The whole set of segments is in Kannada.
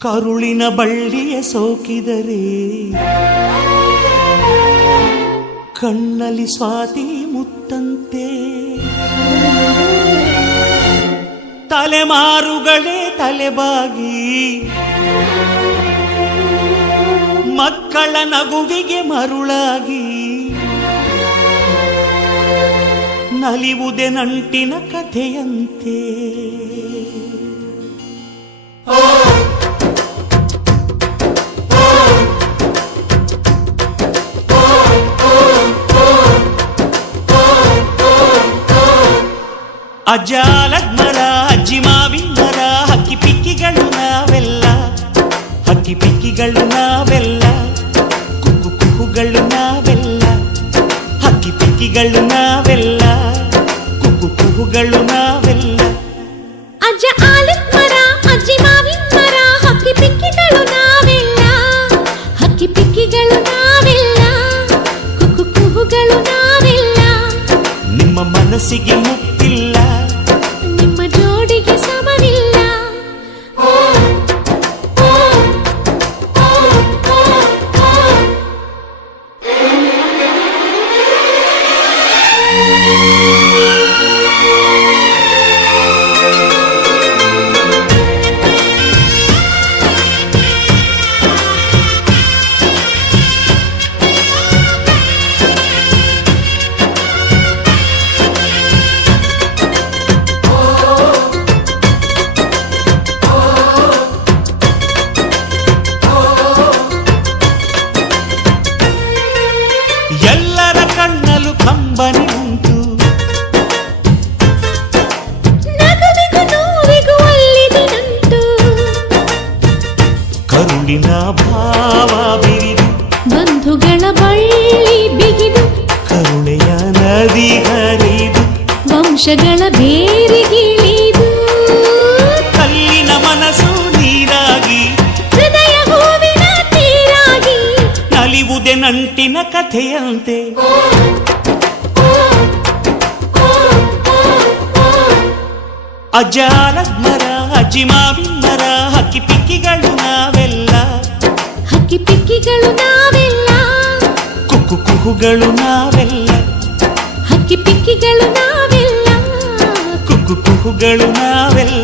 ಕರುಳಿನ ಬಳ್ಳಿಯ ಸೋಕಿದರೆ ಕಣ್ಣಲ್ಲಿ ಸ್ವಾತಿ ಮುತ್ತಂತೆ ತಲೆಮಾರುಗಳೇ ತಲೆಬಾಗಿ ಮಕ್ಕಳ ನಗುವಿಗೆ ಮರುಳಾಗಿ ನಲಿವುದೆ ನಂಟಿನ ಕಥೆಯಂತೆ ಅಜ್ಜಾಲದ ಮರ ಅಜ್ಜಿ ಮಾವಿನ ಮರ ಹಕ್ಕಿ ಪಿಕ್ಕಿಗಳು ನಾವೆಲ್ಲ ಹಕ್ಕಿ ಪಿಕ್ಕಿಗಳು ನಾವೆಲ್ಲ ಕುಕ್ಕು ಕುಹುಗಳು ನಾವೆಲ್ಲ ಹಕ್ಕಿ ಪಿಕ್ಕಿಗಳು ನಾವೆಲ್ಲ ಕುಕ್ಕು ಕುಹುಗಳು ನಾವೆಲ್ಲ ಅಜ್ಜ ಆಲದ ಮರ ಅಜ್ಜಿ ಮಾವಿನ ಮರ ಹಕ್ಕಿ ಪಿಕ್ಕಿಗಳು ನಾವೆಲ್ಲ ಹಕ್ಕಿ ಪಿಕ್ಕಿಗಳು ನಾವೆಲ್ಲ ಕುಕ್ಕು ಕುಹುಗಳು ನಾವೆಲ್ಲ ನಿಮ್ಮ ಮನಸ್ಸಿಗೆ ಮುಟ್ಟಿಲ್ಲ ನಿಮ್ಮ ಜೋಡಿಗೆ ಸಮವಿಲ್ಲ ಎಲ್ಲರ ಕಣ್ಣಲು ಕಂಬನಿ ಉಂಟು ನಗುವಿಗೂ ನೋವಿಗೂ ಅಲ್ಲಿದೆ ನಂಟು ಕರುಳಿನ ಭಾವ ಬಿರಿದು ಬಂಧುಗಳ ಬಳ್ಳಿ ಬಿಗಿದು ಕರುಣೆಯ ನದಿ ಹರಿದು ವಂಶಗಳ ಬೇರಿಗಿಳಿದು ಕಲ್ಲಿನ ಮನಸ್ಸು ನೀರಾಗಿ ಹೃದಯ ಹೂವಿನ ತೀರಾಗಿ ನಲಿವುದೆ ನಂಟಿನ ಕಥೆಯಂತೆ ಅಜ್ಜಾಲದ ಮರ ಅಜ್ಜಿ ಮಾವಿನ ಮರ ಹಕ್ಕಿ ಪಿಕ್ಕಿಗಳು ನಾವೆಲ್ಲ ಹಕ್ಕಿ ಪಿಕ್ಕಿಗಳು ನಾವೆಲ್ಲ ಕುಕ್ಕು ಕುಹುಗಳು ನಾವೆಲ್ಲ ಹಕ್ಕಿ ಪಿಕ್ಕಿಗಳು ನಾವೆಲ್ಲ ಕುಕ್ಕು ಕುಹುಗಳು ನಾವೆಲ್ಲ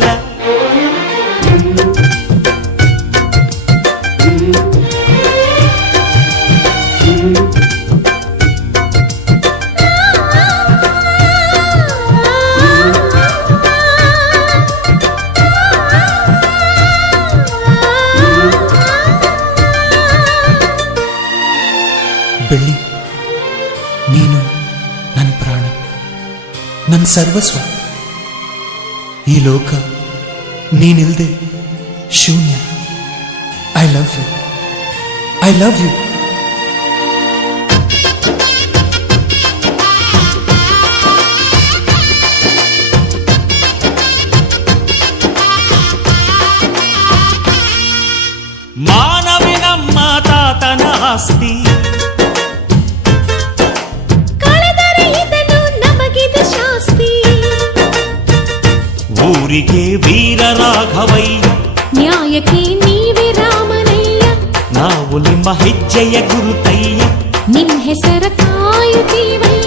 ಬೆಳ್ಳಿ, ನೀನು ನನ್ನ ಪ್ರಾಣ, ನನ್ನ ಸರ್ವಸ್ವ. ಈ ಲೋಕ ನೀನಿಲ್ದೆ ಶೂನ್ಯ. I love you, I love you. ಮಾನವೇ ನಮ್ಮ ತಾತನ ಆಸ್ತಿ, ಕಳೆದರೆ ಇದನ್ನು ನಮಗಿದು ಶಾಸ್ತಿ. ಊರಿಗೆ ವೀರ ರಾಘವಯ್ಯ, ನ್ಯಾಯಕ್ಕೆ ನೀವೇ ರಾಮನಯ್ಯ. ನಾವು ನಿಮ್ಮ ಹೆಜ್ಜೆಯ ಗುರುತಯ್ಯ. ನಿಮ್ ಹೆಸರ ಕಾಯುತ್ತೀವಯ್ಯ.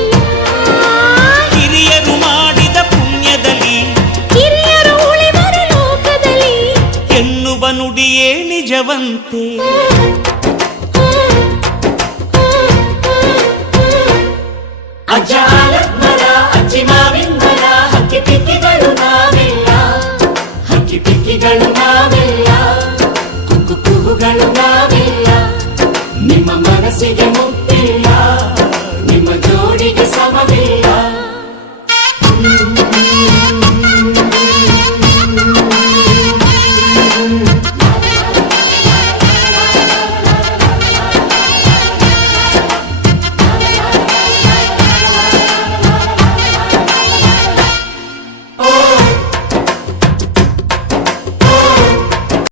ಹಿರಿಯರು ಮಾಡಿದ ಪುಣ್ಯದಲ್ಲಿ ಹಿರಿಯರು ಉಳಿವರು ಲೋಕದಲ್ಲಿ ಎನ್ನುವ ನುಡಿಯೇ ನಿಜವಂತೆ. ಅಜ್ಜ